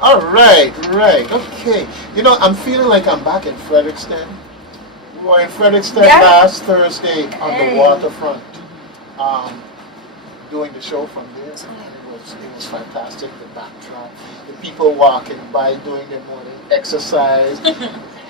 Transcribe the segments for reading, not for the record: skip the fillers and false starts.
All right, right, okay. You know, I'm feeling like I'm back in Frederickston. We were in Frederickston Yeah. last Thursday on the Hey. waterfront, um, doing the show from there. It was fantastic. The backdrop, the people walking by doing their morning exercise.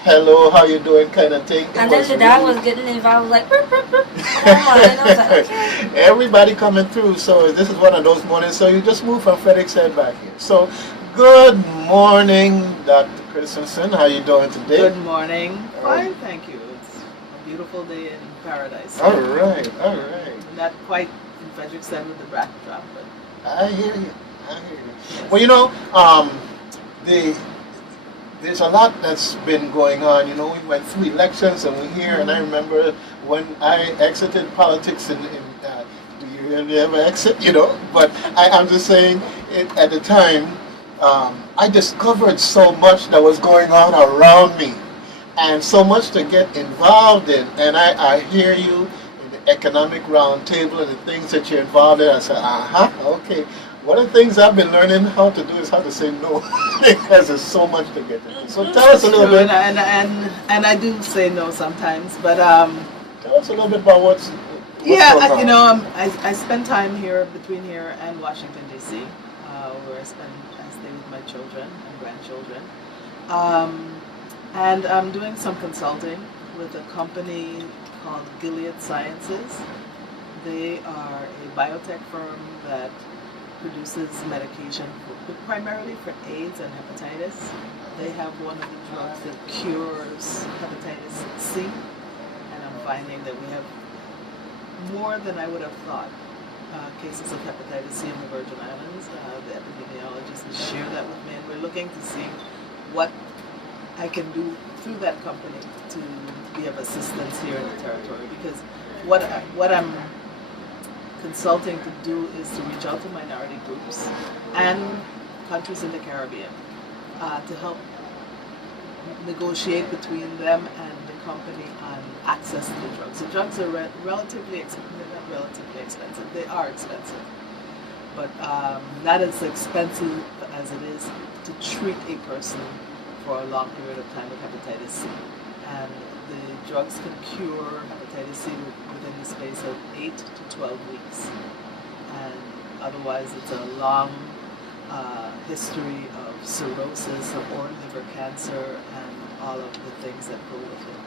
Hello, how you doing? Kind of thing. It And then was the dad really- was getting involved, like, burp, burp, burp. And I was like, okay. Everybody coming through. So this is one of those mornings. So you just move from Frederickston back here. So good morning, Dr. Christensen. How you doing today? Good morning. Fine, thank you. It's a beautiful day in paradise. All right, all right. Not quite in Frederickston with the backdrop, but I hear you. I hear you. Well, you know, there's a lot that's been going on. You know, we went through elections and we're here, and I remember when I exited politics do you really ever exit, you know? But I'm just saying, at the time, I discovered so much that was going on around me and so much to get involved in. And I hear you in the Economic Roundtable and the things that you're involved in. I said, okay. One of the things I've been learning how to do is how to say no, because there's so much to get into. So tell us a little bit. and I do say no sometimes, but Tell us a little bit about what's yeah, going on. you know, I spend time here between here and Washington D.C., where I stay with my children and grandchildren, and I'm doing some consulting with a company called Gilead Sciences. They are a biotech firm that produces medication primarily for AIDS and hepatitis. They have one of the drugs that cures hepatitis C, and I'm finding that we have more than I would have thought cases of hepatitis C in the Virgin Islands. The epidemiologist has shared that with me, and we're looking to see what I can do through that company to be of assistance here in the territory, because what I'm consulting to do is to reach out to minority groups and countries in the Caribbean to help negotiate between them and the company on access to the drugs. The drugs are relatively expensive. They're not relatively expensive. They are expensive, but not as expensive as it is to treat a person for a long period of time with hepatitis C. And the drugs can cure hepatitis C within the space of 8 to 12 weeks. And otherwise, it's a long history of cirrhosis or liver cancer and all of the things that go with it.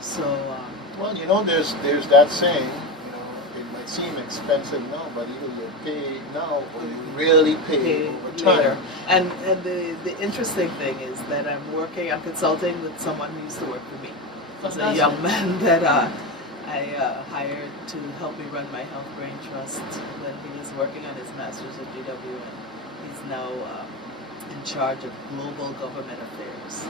So, well, you know, there's that saying, you know, it might seem expensive now, but either you pay now or you really pay over time. Later. And the interesting thing is that I'm consulting with someone who used to work for me. He's a young man that I hired to help me run my health brain trust when he was working on his master's at GW, and he's now in charge of global government affairs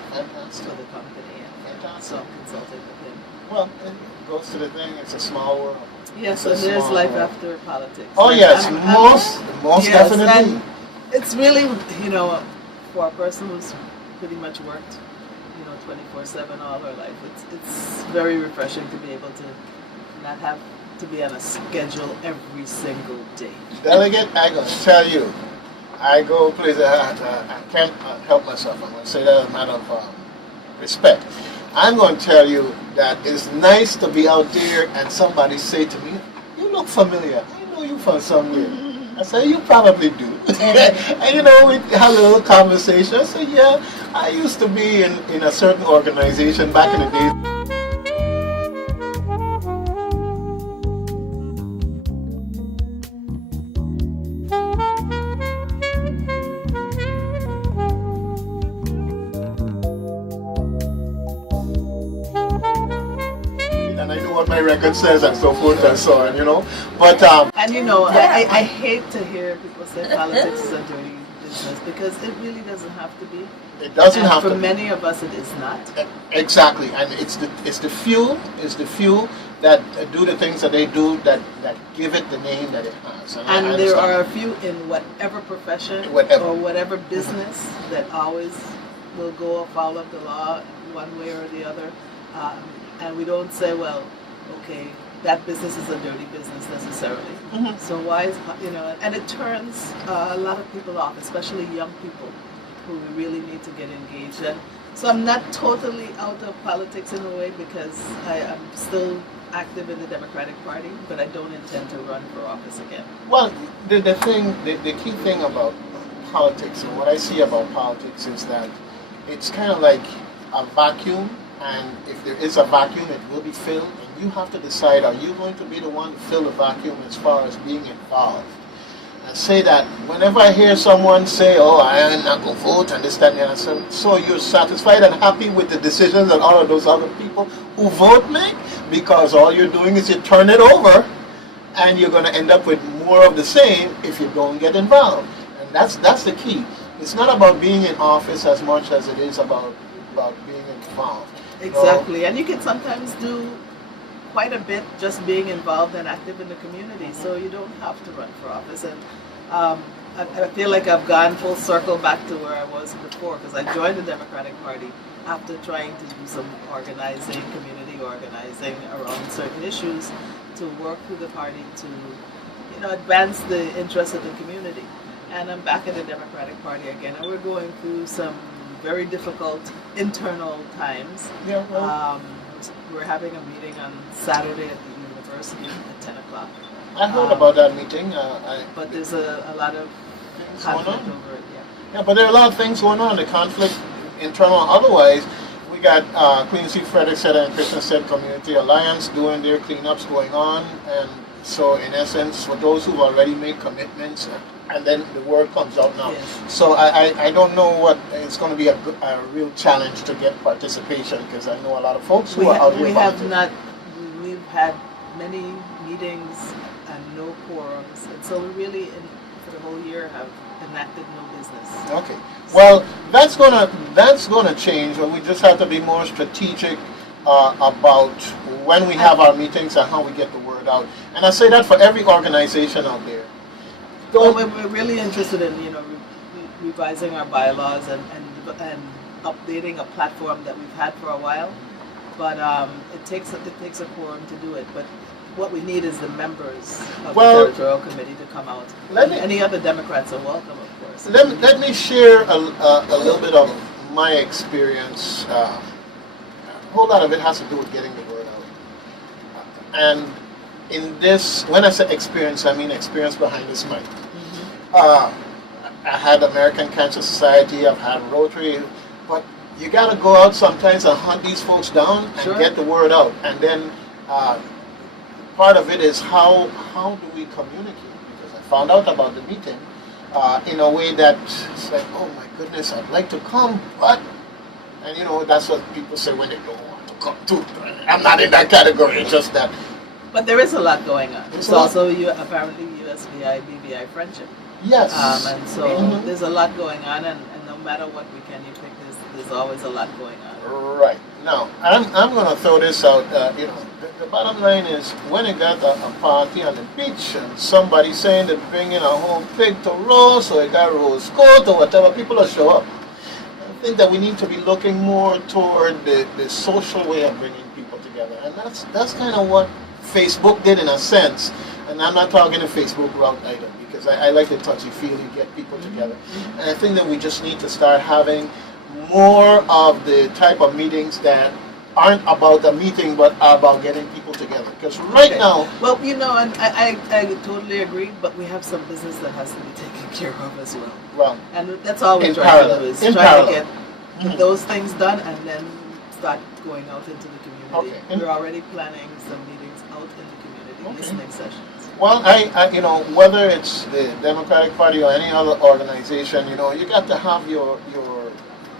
for the company. And so I'm consulting with him. Well, it goes to the thing, it's a small world. Yes, and there's life after politics. Oh, And yes, I'm most yes, definitely. and it's really, you know, for a person who's pretty much worked, you know, 24/7 all her life, it's very refreshing to be able to not have to be on a schedule every single day. Delegate, I'm going to tell you, I go places, I can't help myself. I'm going to say that as a matter of respect. I'm going to tell you that it's nice to be out there and somebody say to me, you look familiar. I know you from somewhere. I say, you probably do. And you know, we have a little conversation. I say, yeah, I used to be in a certain organization back in the days. And I know what my record says and so forth and so on, you know. But And you know, I hate to hear people say politics is a dirty business, because it really doesn't have to be. it doesn't And have for to be. many of us, it is not. Exactly, and it's the fuel that do the things that they do that give it the name that it has. And I there understand. are a few in whatever profession Whatever. or whatever business that always will go afoul of the law one way or the other. And we don't say, well, okay, that business is a dirty business necessarily. So why is, you know, and it turns a lot of people off, especially young people people we really need to get engaged. And so I'm not totally out of politics in a way because I'm still active in the Democratic Party, but I don't intend to run for office again. Well, the key thing about politics, and what I see about politics, is that it's kind of like a vacuum, and if there is a vacuum, it will be filled, and you have to decide, are you going to be the one to fill the vacuum as far as being involved? I say that whenever I hear someone say, oh, I am not going to vote, and this, that, and the other, so you're satisfied and happy with the decisions that all of those other people who vote make? Because all you're doing is you turn it over, and you're going to end up with more of the same if you don't get involved. And that's the key. It's not about being in office as much as it is about being involved. Exactly, and you can sometimes do quite a bit just being involved and active in the community, so you don't have to run for office. And I feel like I've gone full circle back to where I was before, because I joined the Democratic Party after trying to do some organizing, community organizing around certain issues to work through the party to, advance the interests of the community. And I'm back in the Democratic Party again, and we're going through some very difficult internal times. Yeah, well, we're having a meeting on Saturday at the university at 10 o'clock. I heard about that meeting. But there's a lot of conflict over it, Yeah, but there are a lot of things going on. The conflict, internal and otherwise. We got Queen C. Frederick said and Christensen Community Alliance doing their cleanups going on. And so in essence, for those who've already made commitments, and then the word comes out now. Yes. So I don't know what, it's going to be a real challenge to get participation, because I know a lot of folks who are out here. We've had many meetings and no quorums, and so we really, for the whole year, have enacted no business. Okay. Well, that's gonna change, but we just have to be more strategic about when we have our meetings and how we get the word out. And I say that for every organization out there. Well, we're really interested in revising our bylaws and updating a platform that we've had for a while, but it takes a quorum to do it. But what we need is the members of the territorial committee to come out. Any other Democrats are welcome, of course. Let me share a little bit of my experience. A whole lot of it has to do with getting the word out. And in this, when I say experience, I mean experience behind this mic. I had American Cancer Society, I've had Rotary, but you got to go out sometimes and hunt these folks down and get the word out. And then part of it is how do we communicate? Because I found out about the meeting in a way that it's like, oh my goodness, I'd like to come, but, and that's what people say when they don't want to come too. I'm not in that category, it's just that. But there is a lot going on. There's also apparently USVI, BVI friendship. Yes. And so there's a lot going on, and no matter what weekend you pick, there's always a lot going on. Right. Now, I'm going to throw this out. The bottom line is, when you got a party on the beach and somebody saying they're bringing a whole pig to roast, or you got a roast goat or whatever, people will show up. I think that we need to be looking more toward the social way of bringing people together. And that's kind of what Facebook did in a sense. And I'm not talking a Facebook route item, because I like the touchy-feely, get people together. And I think that we just need to start having more of the type of meetings that aren't about the meeting, but are about getting people together. Because now... Well, and I totally agree, but we have some business that has to be taken care of as well. Well, and that's all we're trying to do, is try to get those things done and then start going out into the community. Okay. We're already planning some meetings out in the community, listening sessions. Well, I whether it's the Democratic Party or any other organization, you got to have your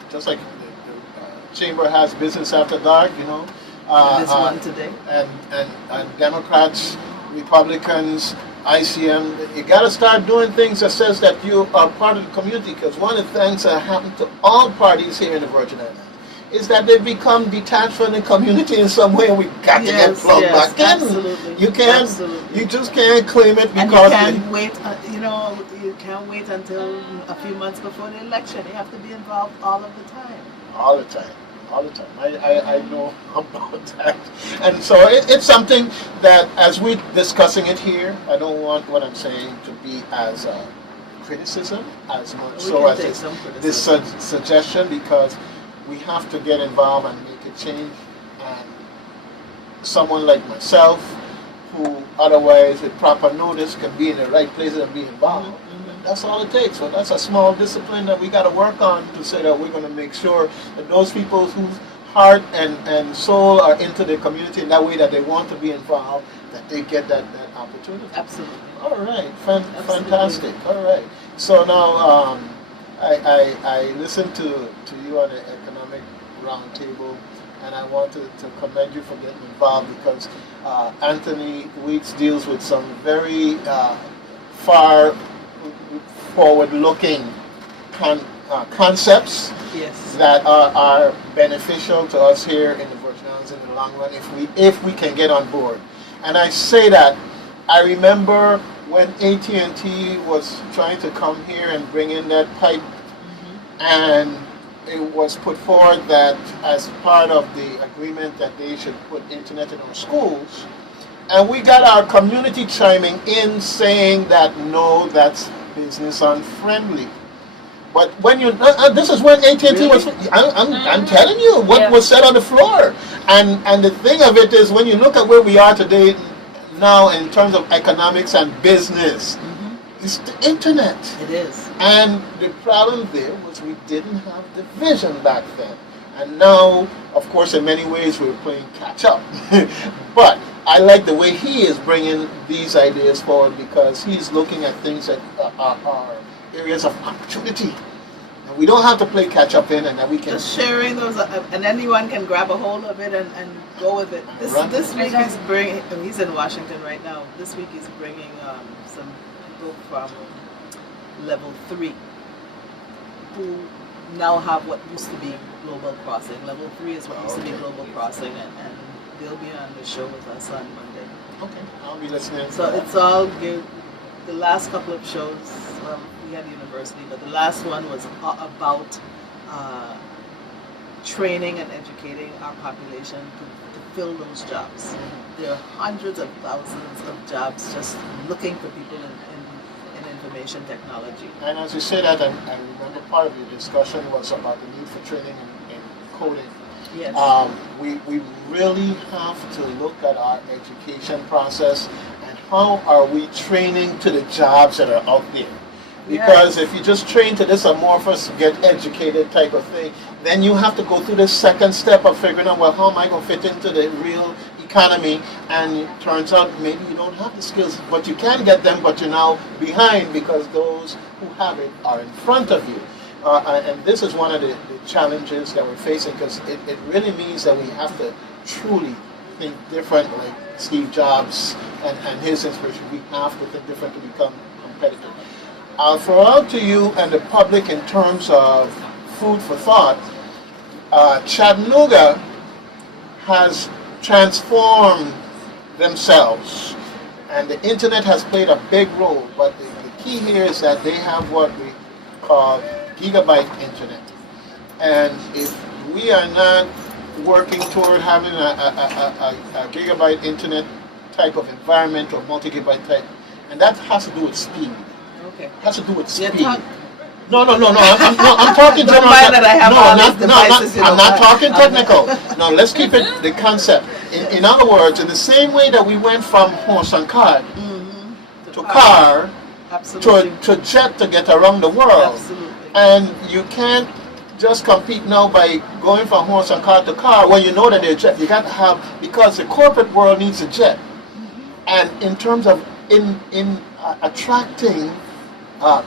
just like the Chamber has business after dark, There's one today. And Democrats, Republicans, ICM, you got to start doing things that says that you are part of the community, because one of the things that happened to all parties here in the Virgin Islands is that they become detached from the community in some way, and we got to get plugged back in. Absolutely. You just can't claim it because and you can't wait. You can't wait until a few months before the election. You have to be involved all of the time. All the time. I know about that, and so it's something that, as we're discussing it here, I don't want what I'm saying to be as criticism as much We so can as take this, some this criticism. suggestion, because we have to get involved and make a change. And someone like myself, who otherwise with proper notice can be in the right place and be involved. That's all it takes. So that's a small discipline that we got to work on to say that we're going to make sure that those people whose heart and soul are into the community in that way that they want to be involved, that they get that opportunity. Absolutely. All right, fantastic. All right. So now I listened to you on the Economic Roundtable, and I want to commend you for getting involved, because Anthony Weeks deals with some very far forward-looking concepts Yes. that are beneficial to us here in the Virgin Islands in the long run if we can get on board. And I say that, I remember when AT&T was trying to come here and bring in that pipe, and it was put forward that as part of the agreement that they should put internet in our schools, and we got our community chiming in saying that no, that's business unfriendly. But when you, this is when AT&T Really? was, I'm telling you what Yeah. was said on the floor. And the thing of it is, when you look at where we are today now in terms of economics and business, it's the internet. It is. And the problem there was we didn't have the vision back then. And now, of course, in many ways, we're playing catch up. But I like the way he is bringing these ideas forward, because he's looking at things that are areas of opportunity. And we don't have to play catch up in, and that we can... Just sharing those, and anyone can grab a hold of it and go with it. This week he's bringing, he's in Washington right now. This week he's bringing some people from level 3 who now have what used to be Global Crossing. Level 3 is what used to be Global Crossing, and they'll be on the show with us on Monday. Okay, I'll be listening. So it's all good. The last couple of shows, we had university, but the last one was about training and educating our population to fill those jobs. There are hundreds of thousands of jobs just looking for people in information technology. And as you say that, I remember part of your discussion was about the need for training in coding. Yes. We really have to look at our education process and how are we training to the jobs that are out there. Because if you just train to this amorphous, get educated type of thing, then you have to go through the second step of figuring out, well, how am I going to fit into the real economy? And it turns out maybe you don't have the skills, but you can get them, but you're now behind because those who have it are in front of you. And this is one of the challenges that we're facing, because it really means that we have to truly think different, like Steve Jobs and his inspiration. We have to think different to become competitive. I'll throw out to you and the public in terms of food for thought. Chattanooga has transformed themselves, and the internet has played a big role, but the key here is that they have what we call gigabyte internet. And if we are not working toward having a gigabyte internet type of environment or multi-gigabyte type, and that has to do with speed. Okay. Has to do with speed. No, I'm talking don't general. mind that I have all these devices, I'm not talking technical. No, let's keep it the concept. In other words, in the same way that we went from horse and cart to car to jet to get around the world. Absolutely. And you can't just compete now by going from horse and cart to car when you know that they're jet. You got to have, because the corporate world needs a jet. And in terms of attracting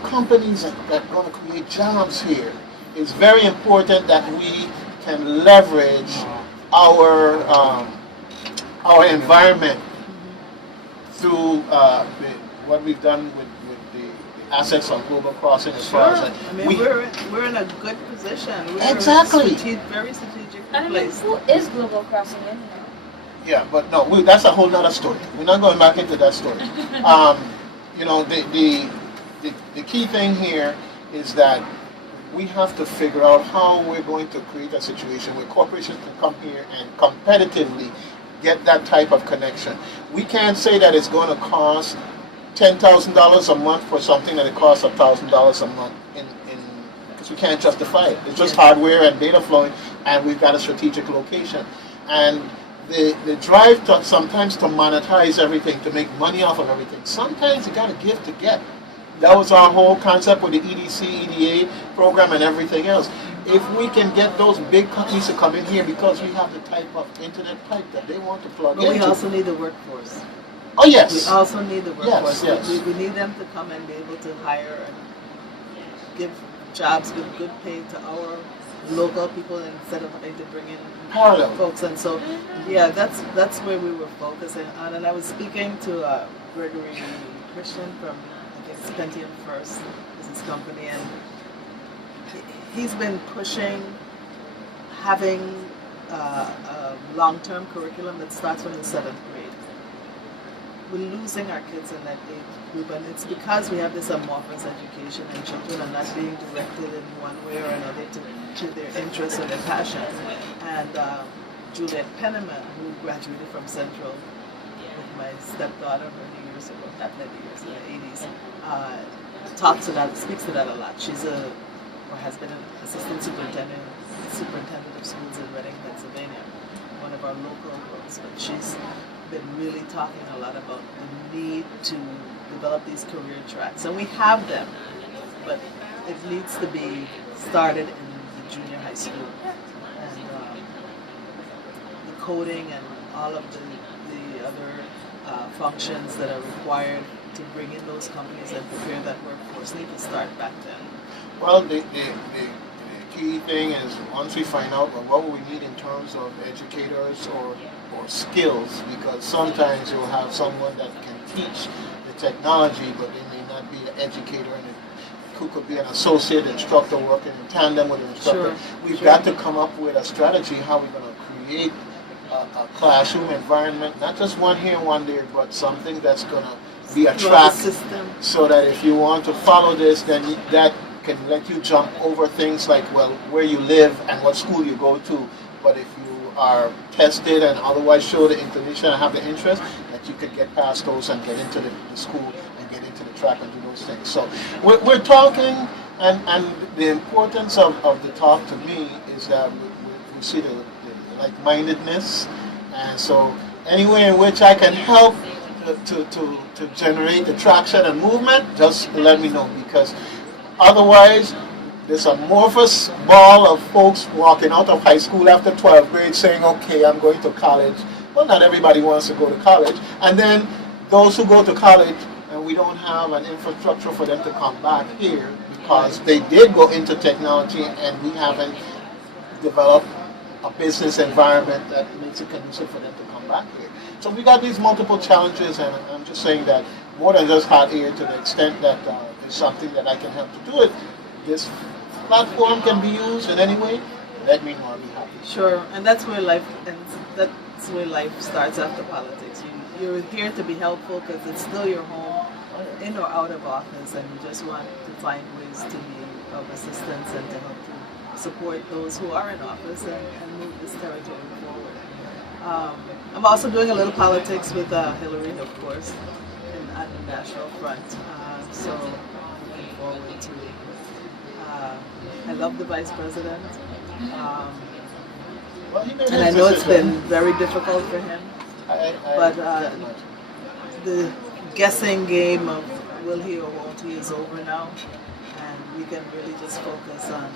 companies that are going to create jobs here, it's very important that we can leverage our environment through what we've done with the assets on Global Crossing as far as I mean, we're in a good position. We're Exactly. Very strategic I mean, place. who is Global Crossing anyhow? Yeah, but no, that's a whole nother story. We're not going back into that story. You know, the key thing here is that we have to figure out how we're going to create a situation where corporations can come here and competitively get that type of connection. We can't say that it's going to cost $10,000 a month for something that it costs $1,000 a month because we can't justify it. It's just hardware and data flowing, and we've got a strategic location. And the drive sometimes to monetize everything, to make money off of everything. Sometimes you got to give to get. That was our whole concept with the EDC, EDA program and everything else. If we can get those big companies to come in here because we have the type of internet pipe that they want to plug into. But we also need the workforce. Oh, yes. We also need the workforce. Yes. We need them to come and be able to hire and give jobs with good pay to our local people instead of having to bring in parallel folks. And so, yeah, that's where we were focusing on. And I was speaking to Gregory Christian from, I think, Pentium First is his company, and he's been pushing having a long-term curriculum that starts from the 7th grade. We're losing our kids in that age group, and it's because we have this amorphous education, and children are not being directed in one way or another to their interests or their passions. And Juliet Penniman, who graduated from Central with my stepdaughter many years ago, not many years, in the 80s, speaks to that a lot. She's has been an assistant superintendent of schools in Reading, Pennsylvania, one of our local groups, but she's been really talking a lot about the need to develop these career tracks. And we have them, but it needs to be started in the junior high school. And the coding and all of the other functions that are required to bring in those companies and prepare that workforce need to start back then. Well, the key thing is once we find out what we need in terms of educators or skills, because sometimes you'll have someone that can teach the technology, but they may not be the educator, and who could be an associate instructor working in tandem with an instructor. We've got to come up with a strategy how we're going to create a classroom environment, not just one here, one there, but something that's going to be a track, so that if you want to follow this, then that can let you jump over things like, well, where you live and what school you go to. But if you are tested and otherwise show the inclination and have the interest, that you could get past those and get into the school and get into the track and do those things. So we're talking, and the importance of the talk to me is that we see the like-mindedness, and so any way in which I can help to generate the traction and movement, just let me know, because otherwise, this amorphous ball of folks walking out of high school after 12th grade saying, okay, I'm going to college. Well, not everybody wants to go to college. And then those who go to college, and we don't have an infrastructure for them to come back here because they did go into technology and we haven't developed a business environment that makes it conducive for them to come back here. So we got these multiple challenges, and I'm just saying that more than just hot air, to the extent that something that I can help to do it. This platform can be used in any way. Let me know, I'll be happy. Sure, and that's where life ends. That's where life starts after politics. You're here to be helpful because it's still your home, in or out of office, and you just want to find ways to be of assistance and to help to support those who are in office and move this territory forward. I'm also doing a little politics with Hillary, of course, on the national front. So looking forward to it. I love the vice president. And I know it's been very difficult for him. But the guessing game of will he or won't he is over now. And we can really just focus on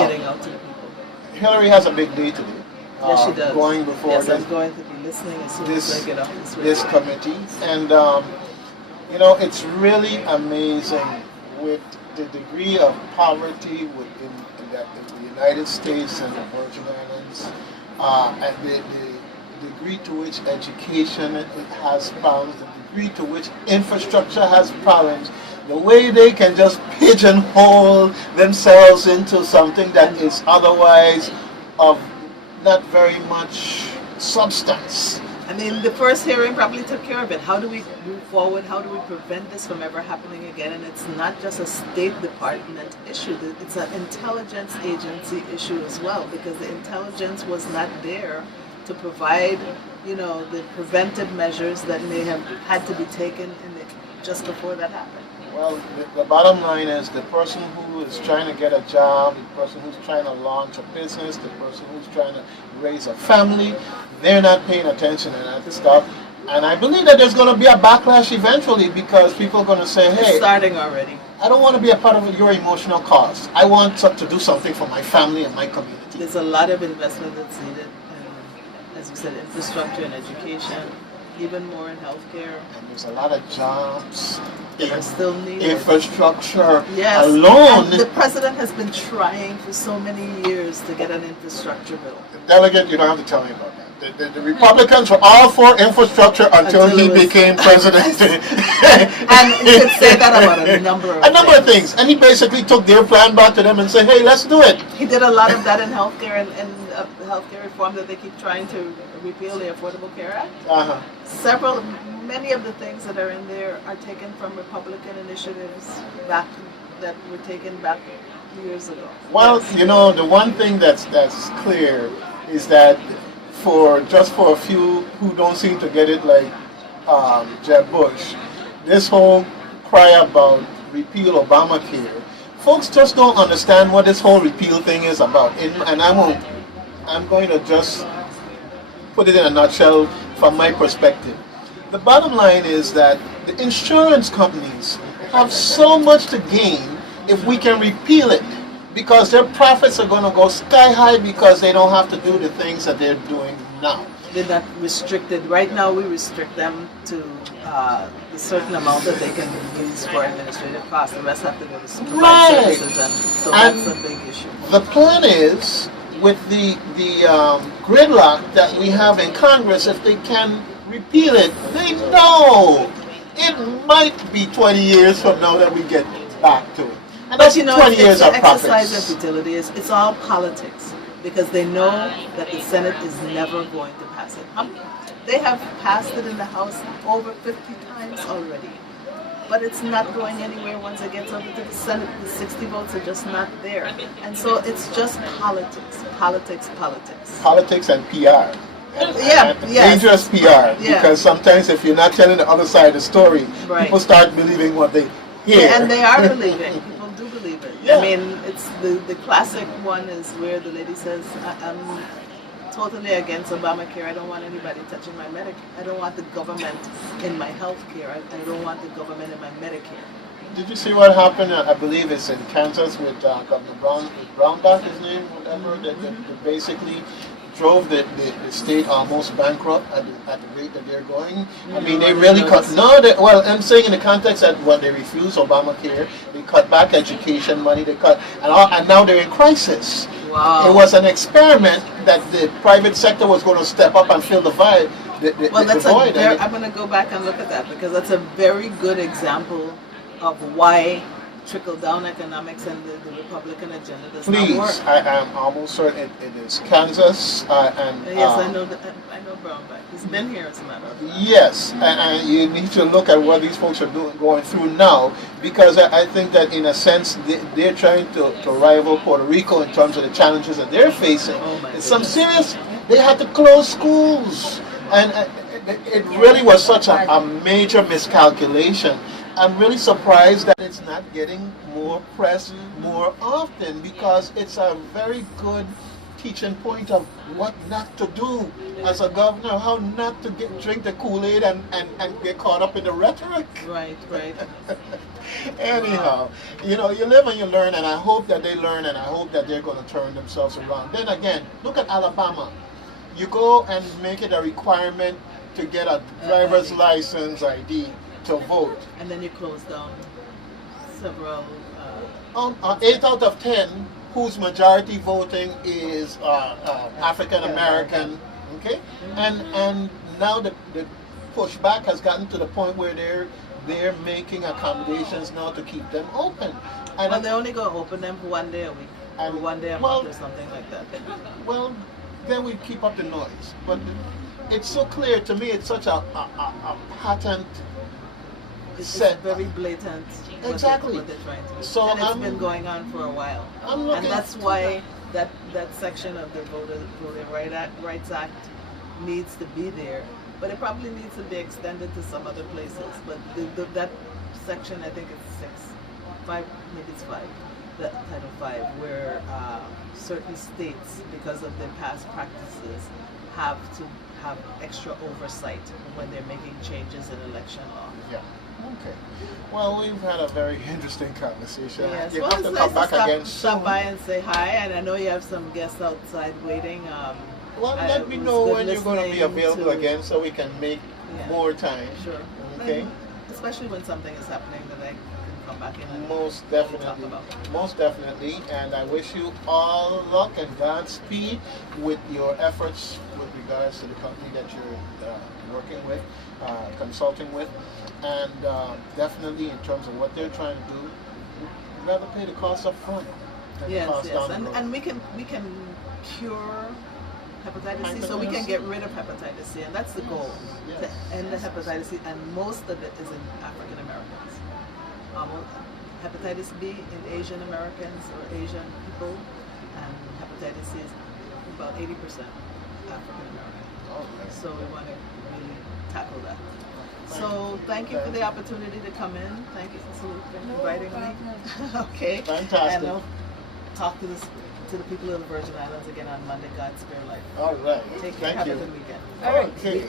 getting out to the people. Hillary has a big day today. Yes, she does. Going before yes, I'm going to be listening as soon as I get off this committee. And it's really amazing with the degree of poverty within the United States and the Virgin Islands, and the degree to which education has problems, the degree to which infrastructure has problems, the way they can just pigeonhole themselves into something that is otherwise of not very much substance. I mean, the first hearing probably took care of it. How do we move forward? How do we prevent this from ever happening again? And it's not just a State Department issue. It's an intelligence agency issue as well, because the intelligence was not there to provide, the preventive measures that may have had to be taken just before that happened. Well, the bottom line is the person who is trying to get a job, the person who's trying to launch a business, the person who's trying to raise a family, they're not paying attention to that stuff. And I believe that there's going to be a backlash eventually because people are going to say, hey, it's starting already. I don't want to be a part of your emotional cost. I want to do something for my family and my community. There's a lot of investment that's needed in, as you said, infrastructure and education, even more in healthcare. And there's a lot of jobs that are still needed. Infrastructure yes. alone. And the president has been trying for so many years to get an infrastructure bill. Delegate, you don't have to tell me about that. The Republicans were all for infrastructure until he became president. And you could say that about a number of things. And he basically took their plan back to them and said, hey, let's do it. He did a lot of that in healthcare and healthcare reform that they keep trying to repeal, the Affordable Care Act. Many of the things that are in there are taken from Republican initiatives that were taken back years ago. Well, yes. The one thing that's clear is that for a few who don't seem to get it, like Jeb Bush, this whole cry about repeal Obamacare, folks just don't understand what this whole repeal thing is about. And I'm going to just put it in a nutshell from my perspective. The bottom line is that the insurance companies have so much to gain if we can repeal it, because their profits are going to go sky high because they don't have to do the things that they're doing now. They're not restricted. Right now we restrict them to a certain amount that they can use for administrative costs. The rest have to go to provide services, and so that's a big issue. The plan is, with the gridlock that we have in Congress, if they can repeal it, they know it might be 20 years from now that we get back to it. And that's 20 years of profits. The exercise of futility it's all politics, because they know that the Senate is never going to pass it. They have passed it in the House over 50 times already, but it's not going anywhere once it gets over to the Senate. The 60 votes are just not there. And so it's just politics. Politics and PR. Dangerous PR, because sometimes if you're not telling the other side of the story, people start believing what they hear. And they are believing. People do believe it. Yeah. I mean, it's the classic one is where the lady says, I'm totally against Obamacare. I don't want anybody touching my Medicare. I don't want the government in my health care. I don't want the government in my Medicare. Did you see what happened? I believe it's in Kansas with Governor Brownback, his name, whatever, that basically drove the state almost bankrupt at the rate that they're going. I mean, they really cut. Well, I'm saying in the context that when they refused Obamacare, they cut back education money. They cut, and now they're in crisis. Wow. It was an experiment that the private sector was going to step up and fill the void. I'm going to go back and look at that, because that's a very good example of why trickle-down economics and the Republican agenda does not work. Please, I am almost certain it is Kansas and... Yes, I know Brownback. He's been here, as a matter of fact. Yes, and you need to look at what these folks are going through now, because I think that in a sense they're trying to rival Puerto Rico in terms of the challenges that they're facing. It's some serious... They had to close schools, and it really was such a major miscalculation. I'm really surprised that it's not getting more press more often, because it's a very good teaching point of what not to do as a governor, how not to drink the Kool-Aid and get caught up in the rhetoric. Right. Anyhow, you live and you learn, and I hope that they learn, and I hope that they're going to turn themselves around. Then again, look at Alabama. You go and make it a requirement to get a driver's license ID to vote. And then you close down several... 8 out of 10 whose majority voting is African American, okay? And now the pushback has gotten to the point where they're making accommodations now to keep them open. And they're only going to open them for 1 day a week, or 1 day a month, or something like that. Well, then we keep up the noise. But it's so clear to me, it's such a patent... It's very blatant. Exactly. What they're trying to do. So and it's been going on for a while. And that's why that section of the Voting Rights Act needs to be there, but it probably needs to be extended to some other places. But that section, I think it's 5, maybe it's 5, that Title 5, where certain states, because of their past practices, have to have extra oversight when they're making changes in election law. Yeah. Okay. Well, we've had a very interesting conversation. Yes. You Well, have it's to nice come back again stop soon. by and say hi, and I know you have some guests outside waiting. Well, I let me was know good when you're going to be listening available to- again so we can make Yeah. more time. Sure. Okay. And especially when something is happening that I can come back in and Most talk definitely. about. Most definitely. And I wish you all luck and Godspeed with your efforts with regards to the company that you're working with, consulting with. And definitely in terms of what they're trying to do, you'd rather pay the cost up front than the Yes, cost yes, down the road. and we can cure hepatitis C, so we can get rid of hepatitis C, and that's the goal, Yes. to end the hepatitis C, and most of it is in African Americans. Hepatitis B in Asian Americans or Asian people, and hepatitis C is about 80% African American. Okay. So we want to really tackle that. Thank So thank you for the Thank opportunity to come in. Thank you for No inviting me. problem. Okay. Fantastic. And I'll talk to the people of the Virgin Islands again on Monday. God spare life. All right. Take care. Thank Have you. a good weekend. All right. Okay.